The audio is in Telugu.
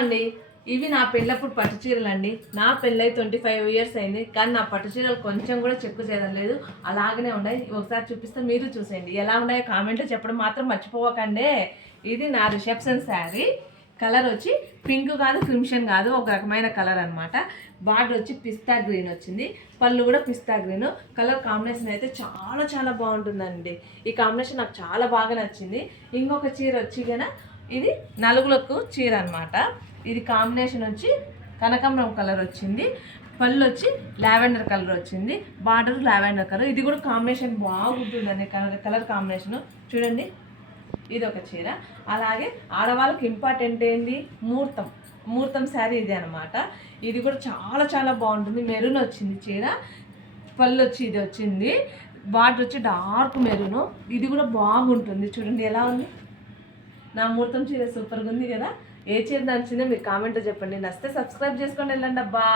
అండి, ఇవి నా పెళ్ళప్పుడు పట్టు చీరలు అండి. నా పెళ్ళై 25 ఇయర్స్ అయింది, కానీ నా పట్టు చీరలు కొంచెం కూడా చెక్కు చేయడం లేదు, అలాగనే ఉన్నాయి. ఒకసారి చూపిస్తే మీరు చూసేయండి ఎలా ఉన్నాయో కామెంట్లో చెప్పడం మాత్రం మర్చిపోవకండి. ఇది నా రిసెప్షన్ శారీ. కలర్ వచ్చి పింక్ కాదు, క్రిమ్షన్ కాదు, ఒక రకమైన కలర్ అనమాట. బార్డర్ వచ్చి పిస్తా గ్రీన్ వచ్చింది, పళ్ళు కూడా పిస్తా గ్రీన్. కలర్ కాంబినేషన్ అయితే చాలా చాలా బాగుంటుందండి. ఈ కాంబినేషన్ నాకు చాలా బాగా నచ్చింది. ఇంకొక చీర వచ్చి కనుక ఇది నలుగులకు చీర అనమాట. ఇది కాంబినేషన్ వచ్చి కనకాంబరం కలర్ వచ్చింది, పళ్ళు వచ్చి లావెండర్ కలర్ వచ్చింది, బార్డర్ లావెండర్ కలర్. ఇది కూడా కాంబినేషన్ బాగుంటుందండి, కలర్ కాంబినేషన్ చూడండి. ఇది ఒక చీర. అలాగే ఆడవాళ్ళకి ఇంపార్టెంట్ ఏంటి, ముహూర్తం శారీ ఇది అనమాట. ఇది కూడా చాలా చాలా బాగుంటుంది. మెరూన్ వచ్చింది చీర, పళ్ళు వచ్చి ఇది వచ్చింది, బార్డర్ వచ్చి డార్క్ మెరూన్. ఇది కూడా బాగుంటుంది చూడండి ఎలా ఉంది. నా ముహూర్తం చీర సూపర్గా ఉంది కదా. ఏ చీర నచ్చిందో మీరు కామెంట్లో చెప్పండి. నచ్చితే సబ్స్క్రైబ్ చేసుకోండి వెళ్ళండి అబ్బా.